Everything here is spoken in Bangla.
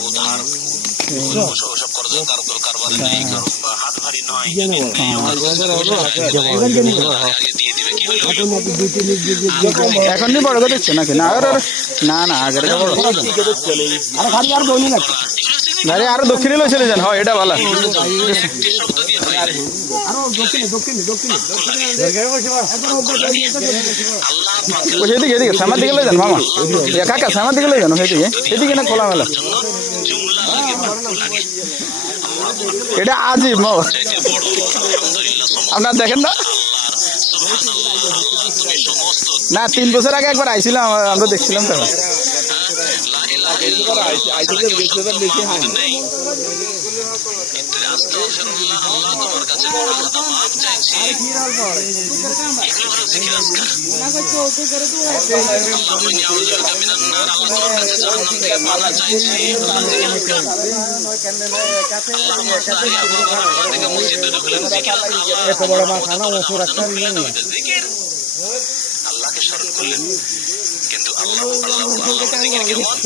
উধার ওসব ওসব করে কারও কারও কারবারে নেই কারও হাত ভারী নয় দিয়ে দিবে কি এখন নি বড় করে দিচ্ছে নাকি? না আগে না না আগের বড় আর গাড়ি আরও দক্ষিণে লই চলে যান। হয়, এটা ভালো। সেদিকে, এদিকে সামার দিকে লই যান, মামা। কাকা সামার দিকে লই যান সেদিকে। সেদিকে না খোলা মেলা। এটা বড় আলহামদুলিল্লাহ আপনার দেখেন না? না, তিন বছর আগে একবার আইছিলাম, আমরা দেখছিলাম তো। এতে বড় আজকার। আল্লাহ এটা জিকির। আল্লাহকে স্মরণ করলেন কিন্তু আল্লাহ আল্লাহ আল্লাহ জিকির কেমন